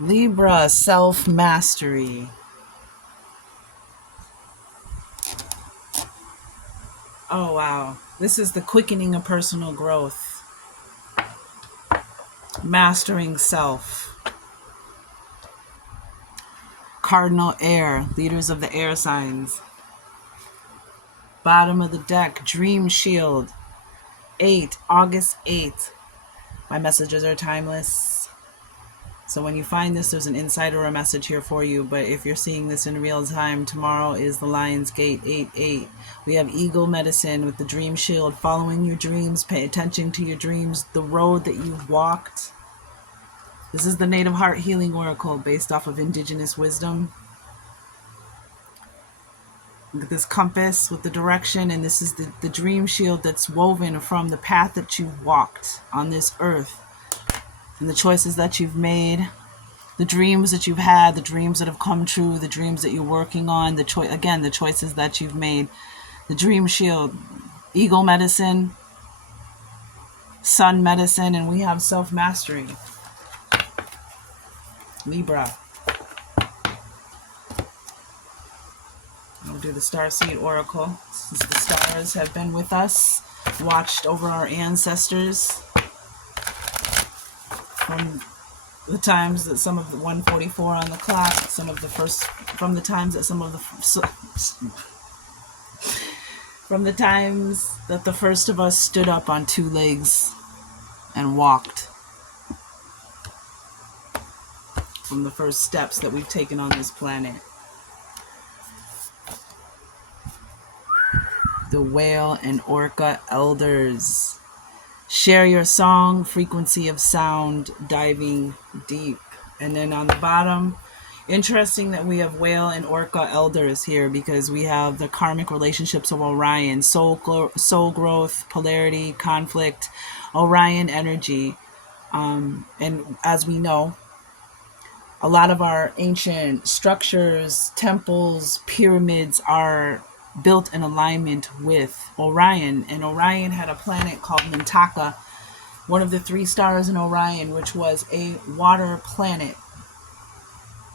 Libra, self-mastery. Oh, wow. This is the quickening of personal growth. Mastering self. Cardinal air, leaders of the air signs. Bottom of the deck, dream shield. 8, August 8th. My messages are timeless. So when you find this, there's an insight or a message here for you. But if you're seeing this in real time, tomorrow is the Lion's Gate 8-8. We have Eagle Medicine with the Dream Shield, following your dreams, pay attention to your dreams, the road that you've walked. This is the Native Heart Healing Oracle based off of indigenous wisdom. Look at this compass with the direction, and this is the dream shield that's woven from the path that you've walked on this earth and the choices that you've made, the dreams that you've had, the dreams that have come true, the dreams that you're working on, the choices that you've made. The dream shield, eagle medicine, sun medicine, and we have self-mastery. Libra. We'll do the Starseed Oracle. Since the stars have been with us, watched over our ancestors from the times that some of the 144 on the clock, some of the first, from the times that some of the, from the times that the first of us stood up on two legs and walked, from the first steps that we've taken on this planet. The Whale and Orca Elders. Share your song, frequency of sound, diving deep. And then on the bottom, interesting that we have Whale and Orca Elders here, because we have the karmic relationships of Orion, soul growth, polarity, conflict, Orion energy. And as we know, a lot of our ancient structures, temples, pyramids are built in alignment with Orion. And Orion had a planet called Mintaka, one of the 3 stars in Orion, which was a water planet.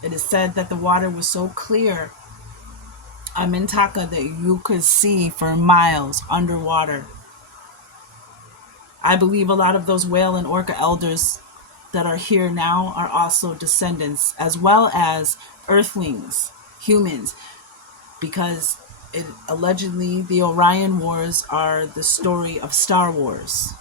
It is said that the water was so clear on Mintaka that you could see for miles underwater. I believe a lot of those whale and orca elders that are here now are also descendants, as well as earthlings, humans, because allegedly the Orion Wars are the story of Star Wars.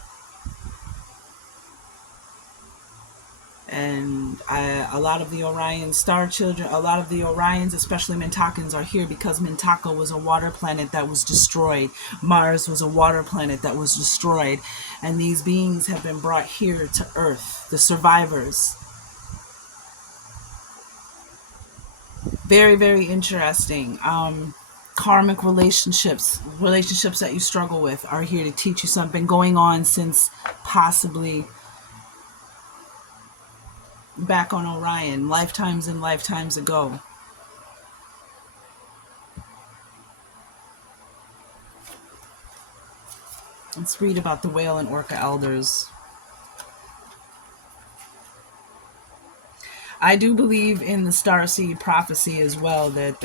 And a lot of the Orion star children, a lot of the Orions, especially Mintakans, are here because Mintaka was a water planet that was destroyed. Mars was a water planet that was destroyed. And these beings have been brought here to Earth, the survivors. Very, very interesting. Karmic relationships that you struggle with are here to teach you something going on since possibly back on Orion, lifetimes and lifetimes ago. Let's read about the whale and orca elders. I do believe in the starseed prophecy as well, that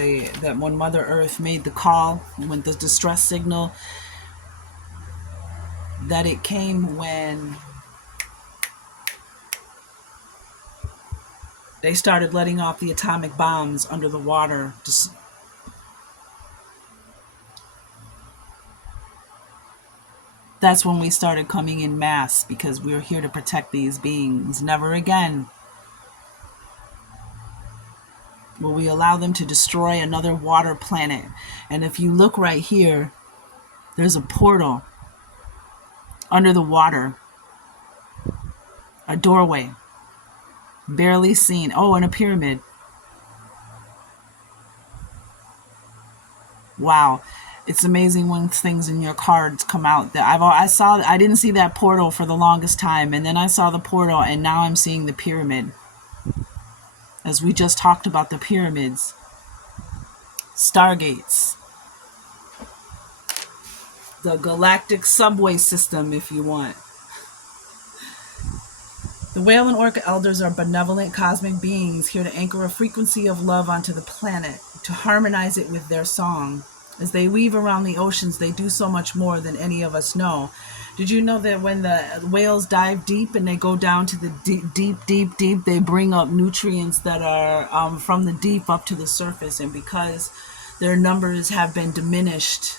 when Mother Earth made the call, when the distress signal, that it came when they started letting off the atomic bombs under the water. That's when we started coming in mass, because we were here to protect these beings. Never again will we allow them to destroy another water planet. And if you look right here, there's a portal under the water, a doorway, barely seen. Oh, and a pyramid. Wow. It's amazing when things in your cards come out. That I didn't see that portal for the longest time, and then I saw the portal, and now I'm seeing the pyramid. As we just talked about the pyramids, stargates, the galactic subway system, if you want. The whale and orca elders are benevolent cosmic beings here to anchor a frequency of love onto the planet, to harmonize it with their song. As they weave around the oceans, they do so much more than any of us know. Did you know that when the whales dive deep and they go down to the deep, they bring up nutrients that are from the deep up to the surface? And because their numbers have been diminished,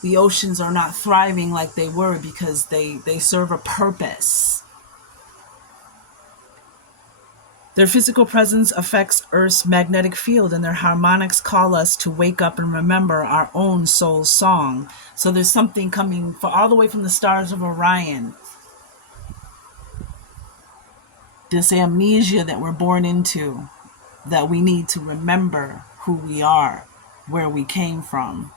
the oceans are not thriving like they were because they serve a purpose. Their physical presence affects Earth's magnetic field, and their harmonics call us to wake up and remember our own soul's song. So there's something coming all the way from the stars of Orion. This amnesia that we're born into, that we need to remember who we are, where we came from.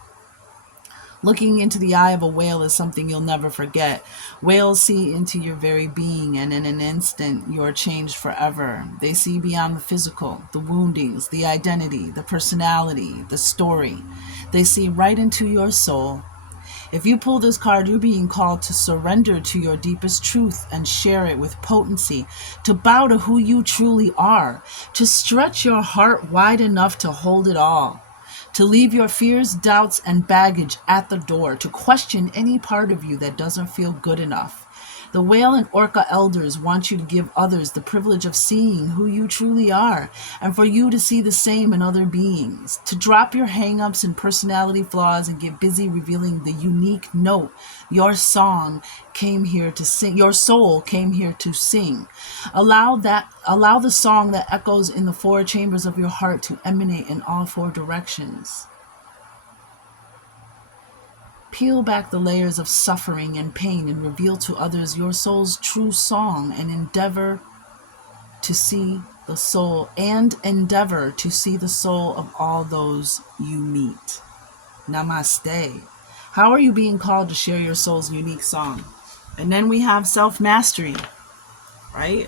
Looking into the eye of a whale is something you'll never forget. Whales see into your very being, and in an instant, you're changed forever. They see beyond the physical, the woundings, the identity, the personality, the story. They see right into your soul. If you pull this card, you're being called to surrender to your deepest truth and share it with potency, to bow to who you truly are, to stretch your heart wide enough to hold it all, to leave your fears, doubts, and baggage at the door, to question any part of you that doesn't feel good enough. The whale and orca elders want you to give others the privilege of seeing who you truly are, and for you to see the same in other beings, to drop your hang-ups and personality flaws and get busy revealing the unique note your song came here to sing, your soul came here to sing. Allow the song that echoes in the four chambers of your heart to emanate in all four directions. Peel back the layers of suffering and pain and reveal to others your soul's true song, and endeavor to see the soul of all those you meet. Namaste. How are you being called to share your soul's unique song? And then we have self-mastery, right?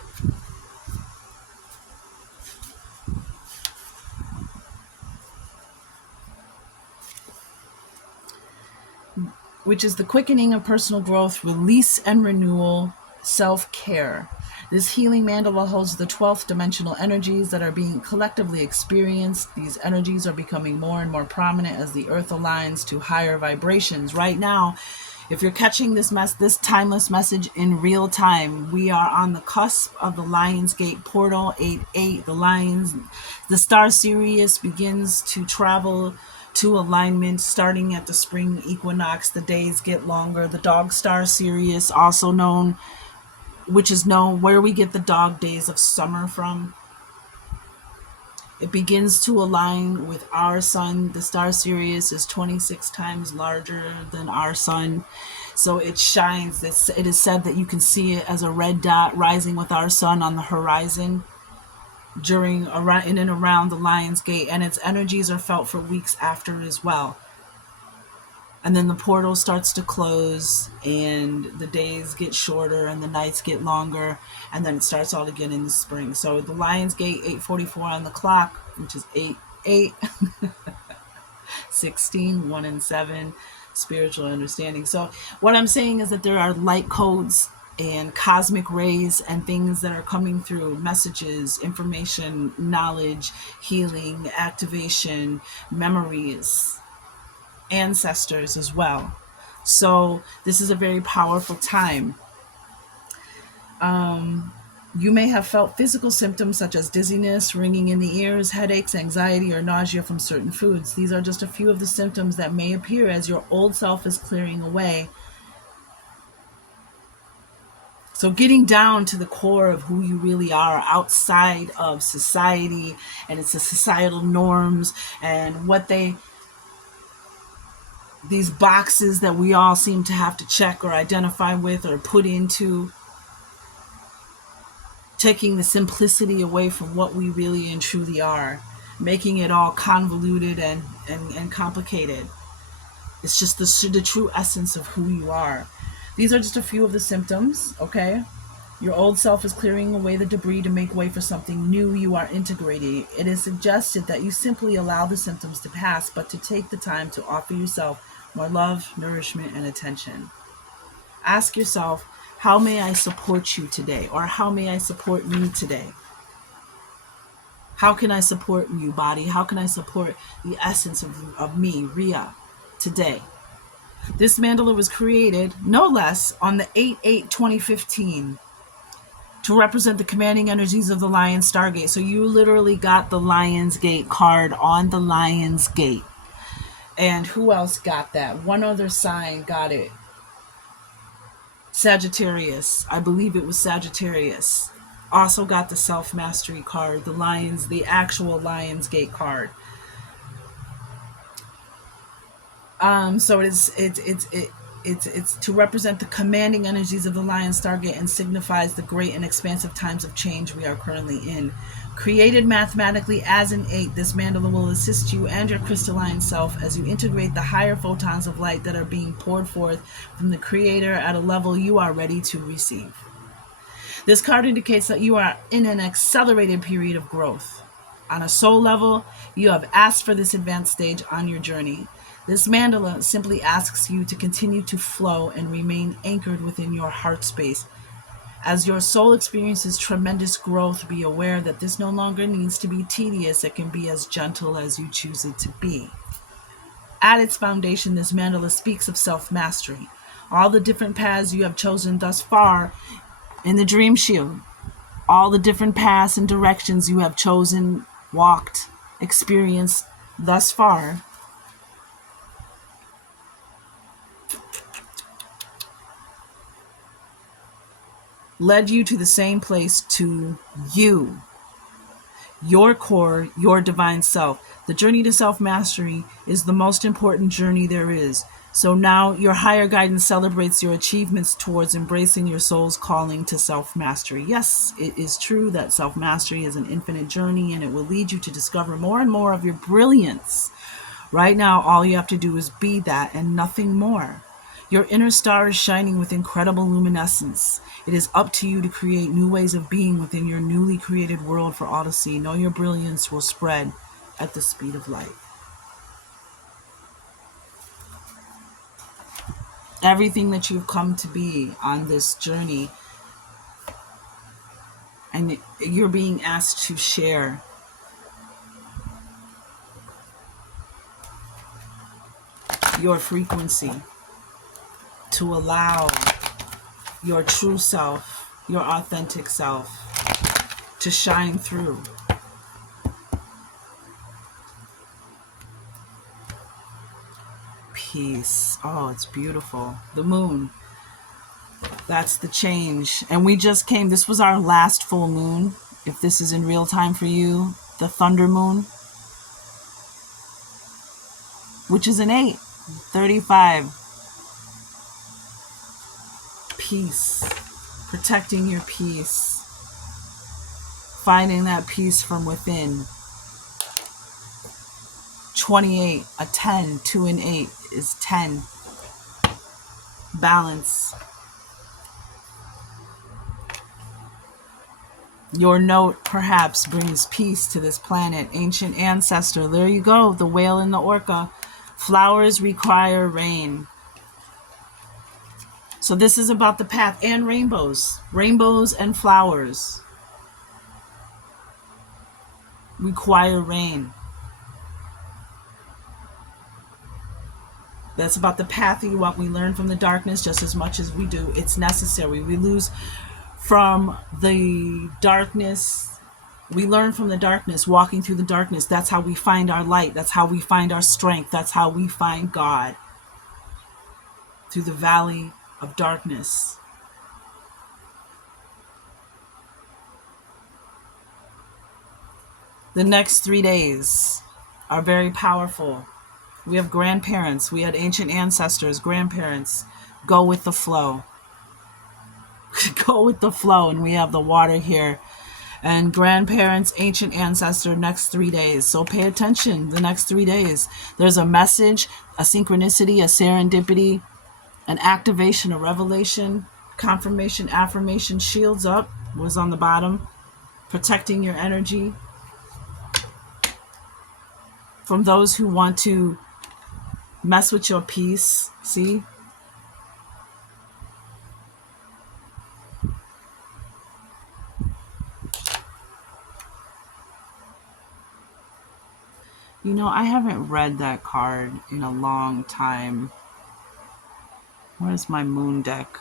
Which is the quickening of personal growth, release and renewal, self-care. This healing mandala holds the 12th dimensional energies that are being collectively experienced. These energies are becoming more and more prominent as the earth aligns to higher vibrations. Right now, if you're catching this timeless message in real time, we are on the cusp of the Lionsgate portal 8-8. The star Sirius begins to travel to alignment starting at the spring equinox. The days get longer. The dog star Sirius, also known, which is known where we get the dog days of summer from, it begins to align with our sun. The star Sirius is 26 times larger than our sun, so it shines. It is said that you can see it as a red dot rising with our sun on the horizon in and around the Lion's Gate, and its energies are felt for weeks after as well. And then the portal starts to close, and the days get shorter and the nights get longer, and then it starts all again in the spring. So the Lion's Gate, 8:44 on the clock, which is 8, 16, 1 and 7, spiritual understanding. So what I'm saying is that there are light codes and cosmic rays and things that are coming through, messages, information, knowledge, healing, activation, memories, ancestors as well. So this is a very powerful time. You may have felt physical symptoms such as dizziness, ringing in the ears, headaches, anxiety, or nausea from certain foods. These are just a few of the symptoms that may appear as your old self is clearing away. So getting down to the core of who you really are outside of society and its societal norms and these boxes that we all seem to have to check or identify with or put into, taking the simplicity away from what we really and truly are, making it all convoluted and complicated. It's just the true essence of who you are. These are just a few of the symptoms, okay? Your old self is clearing away the debris to make way for something new you are integrating. It is suggested that you simply allow the symptoms to pass, but to take the time to offer yourself more love, nourishment, and attention. Ask yourself, how may I support you today? Or how may I support me today? How can I support you, body? How can I support the essence of me, Ria, today? This mandala was created, no less, on the 8/8/2015 to represent the commanding energies of the Lion Stargate. So you literally got the Lion's Gate card on the Lion's Gate. And who else got that? One other sign got it. Sagittarius. I believe it was Sagittarius. Also got the self-mastery card, the actual Lion's Gate card. So it's to represent the commanding energies of the Lion Stargate and signifies the great and expansive times of change we are currently in. Created mathematically as an 8, this mandala will assist you and your crystalline self as you integrate the higher photons of light that are being poured forth from the Creator at a level you are ready to receive. This card indicates that you are in an accelerated period of growth. On a soul level, you have asked for this advanced stage on your journey. This mandala simply asks you to continue to flow and remain anchored within your heart space. As your soul experiences tremendous growth, be aware that this no longer needs to be tedious. It can be as gentle as you choose it to be. At its foundation, this mandala speaks of self-mastery. All the different paths you have chosen thus far in the Dream Shield, all the different paths and directions you have chosen, walked, experienced thus far, led you to the same place, to you, your core, your divine self. The journey to self-mastery is the most important journey there is. So now your higher guidance celebrates your achievements towards embracing your soul's calling to self-mastery. Yes, it is true that self-mastery is an infinite journey, and it will lead you to discover more and more of your brilliance. Right now, all you have to do is be that and nothing more. Your inner star is shining with incredible luminescence. It is up to you to create new ways of being within your newly created world for all to see. Know your brilliance will spread at the speed of light. Everything that you've come to be on this journey, and you're being asked to share your frequency, to allow your true self, your authentic self, to shine through. Peace. Oh, it's beautiful. The moon. That's the change. And we just came, this was our last full moon. If this is in real time for you, the thunder moon, which is an 8/35. Peace. Protecting your peace. Finding that peace from within. 28, a 10, 2 and 8 is 10. Balance. Your note perhaps brings peace to this planet. Ancient ancestor. There you go. The whale and the orca. Flowers require rain. So this is about the path and rainbows. Rainbows and flowers require rain. That's about the path you want. We learn from the darkness just as much as we do. It's necessary. We lose from the darkness. We learn from the darkness, walking through the darkness. That's how we find our light. That's how we find our strength. That's how we find God. Through the valley of darkness. The next 3 days are very powerful. We have grandparents. We had ancient ancestors, grandparents. Go with the flow. Go with the flow. And we have the water here. And grandparents, ancient ancestor, next 3 days. So pay attention the next 3 days. There's a message, a synchronicity, a serendipity, an activation, a revelation, confirmation, affirmation. Shields up was on the bottom. Protecting your energy from those who want to mess with your peace. See? I haven't read that card in a long time. Where's my moon deck?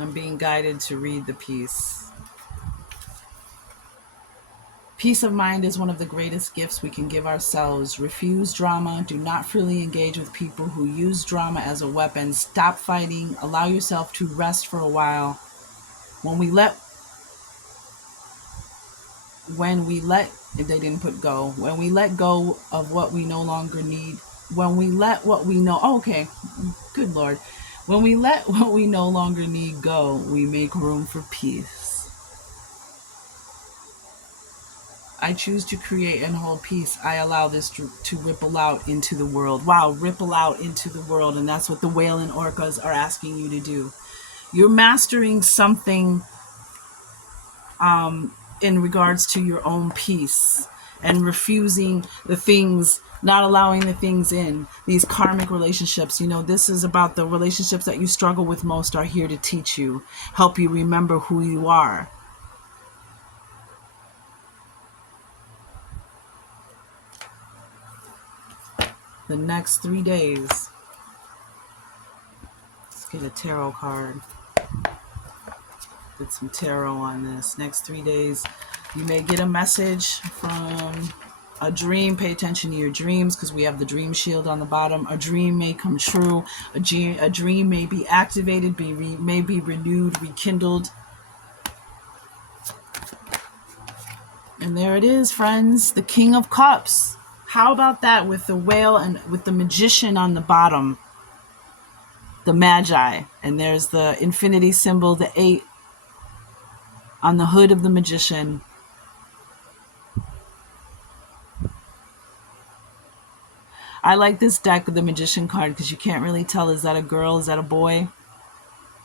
I'm being guided to read the piece. Peace of mind is one of the greatest gifts we can give ourselves. Refuse drama. Do not freely engage with people who use drama as a weapon. Stop fighting. Allow yourself to rest for a while. When we let they didn't put go. When we let go of what we no longer need, when we let what we know, okay, good Lord. When we let what we no longer need go, we make room for peace. I choose to create and hold peace. I allow this to ripple out into the world. Wow, ripple out into the world. And that's what the whale and orcas are asking you to do. You're mastering something in regards to your own peace and refusing the things, not allowing the things in. These karmic relationships, this is about the relationships that you struggle with most are here to teach you, help you remember who you are. The next 3 days. Let's get a tarot card. Get some tarot on this. Next 3 days, you may get a message from a dream. Pay attention to your dreams because we have the dream shield on the bottom. A dream may come true. A dream may be activated, may be renewed, rekindled. And there it is, friends. The King of Cups. How about that with the whale and with the magician on the bottom? The Magi. And there's the infinity symbol, the 8 on the hood of the magician. I like this deck of the magician card because you can't really tell, is that a girl, is that a boy?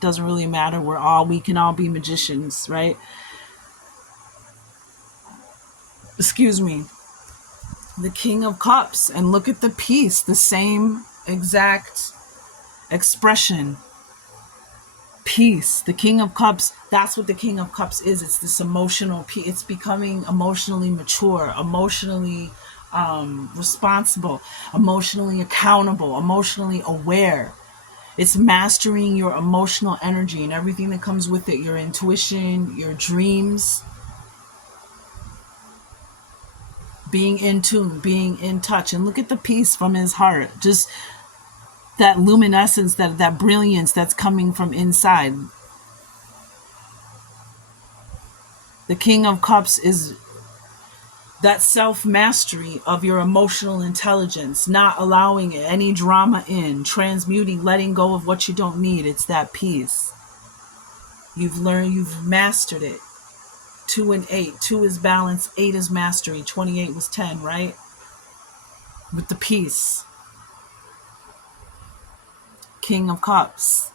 Doesn't really matter. We can all be magicians, right? Excuse me. The King of Cups. And look at the piece. The same exact expression. Peace. The King of Cups. That's what the King of Cups is. It's this emotional peace. It's becoming emotionally mature, emotionally responsible, emotionally accountable, emotionally aware. It's mastering your emotional energy and everything that comes with it, your intuition, your dreams, being in tune, being in touch. And look at the peace from his heart. Just that luminescence, that brilliance that's coming from inside. The King of Cups is that self-mastery of your emotional intelligence, not allowing any drama in, transmuting, letting go of what you don't need. It's that peace. You've learned, you've mastered it. 2 and 8. 2 is balance, 8 is mastery. 28 was 10, right? With the peace. King of Cups.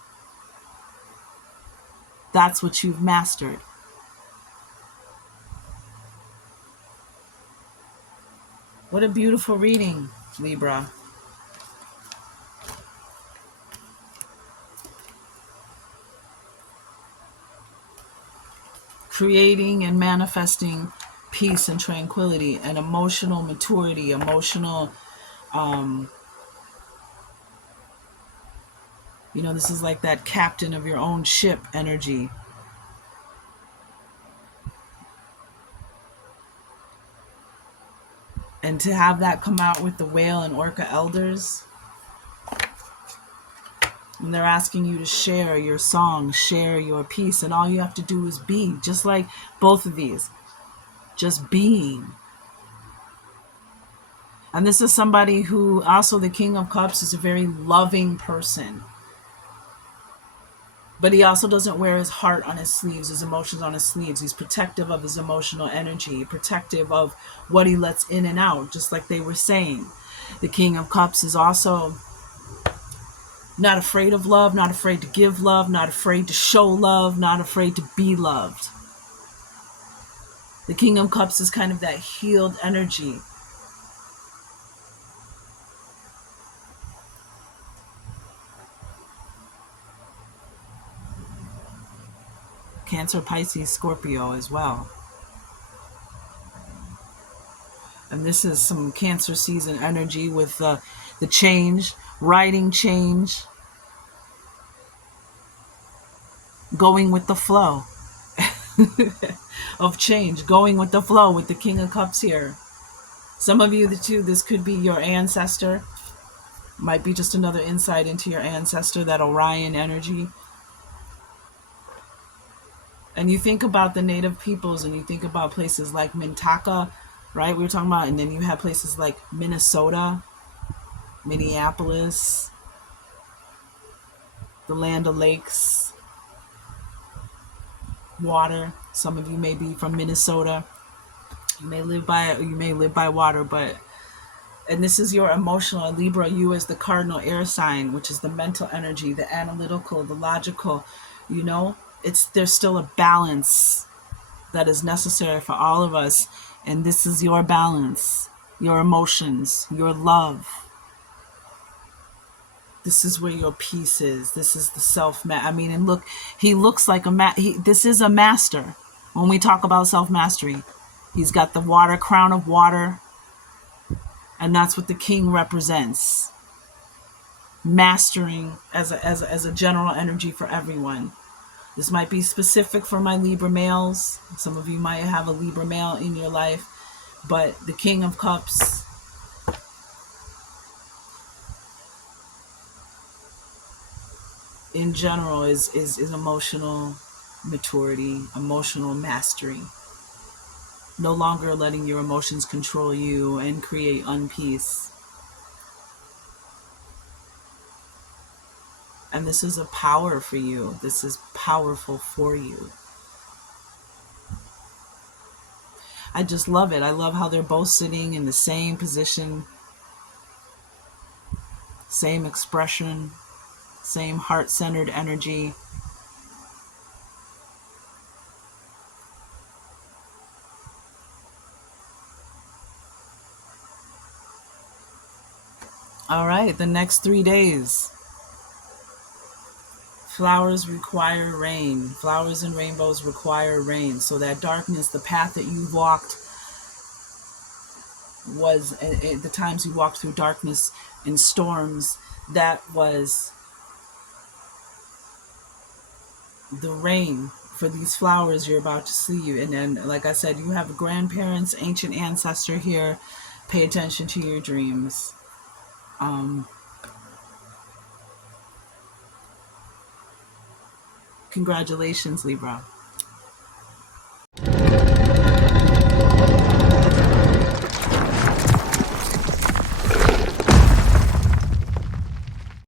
That's what you've mastered. What a beautiful reading, Libra. Creating and manifesting peace and tranquility and emotional maturity, emotional, this is like that captain of your own ship energy. And to have that come out with the whale and orca elders, and they're asking you to share your song, share your peace, and all you have to do is be, just like both of these, just being. And this is somebody who, also the King of Cups, is a very loving person. But he also doesn't wear his heart on his sleeves, his emotions on his sleeves. He's protective of his emotional energy, protective of what he lets in and out, just like they were saying. The King of Cups is also not afraid of love, not afraid to give love, not afraid to show love, not afraid to be loved. The King of Cups is kind of that healed energy. Cancer, Pisces, Scorpio as well. And this is some Cancer season energy with the change, writing change, going with the flow of change, going with the flow with the King of Cups here. Some of you, too, this could be your ancestor. Might be just another insight into your ancestor, that Orion energy. And you think about the native peoples, and you think about places like Mintaka, right? We were talking about, and then you have places like Minnesota, Minneapolis, the land of lakes, water. Some of you may be from Minnesota. You may live by water, but and this is your emotional Libra. You as the cardinal air sign, which is the mental energy, the analytical, the logical. You know, there's still a balance that is necessary for all of us, and this is your balance, your emotions, your love. This is where your peace is. This is the and look, he looks like this is a master. When we talk about self-mastery, he's got the water, crown of water, and that's what the king represents. Mastering as a general energy for everyone. This might be specific for my Libra males. Some of you might have a Libra male in your life, but the King of Cups, in general, is emotional maturity, emotional mastery. No longer letting your emotions control you and create unpeace. And this is a power for you. This is powerful for you. I just love it. I love how they're both sitting in the same position, same expression, same heart-centered energy. All right, the next 3 days. Flowers require rain. Flowers and rainbows require rain. So that darkness, the path that you walked, was at the times you walked through darkness and storms, that was the rain for these flowers you're about to see. And then, like I said, you have grandparents, ancient ancestor here. Pay attention to your dreams. Congratulations, Libra.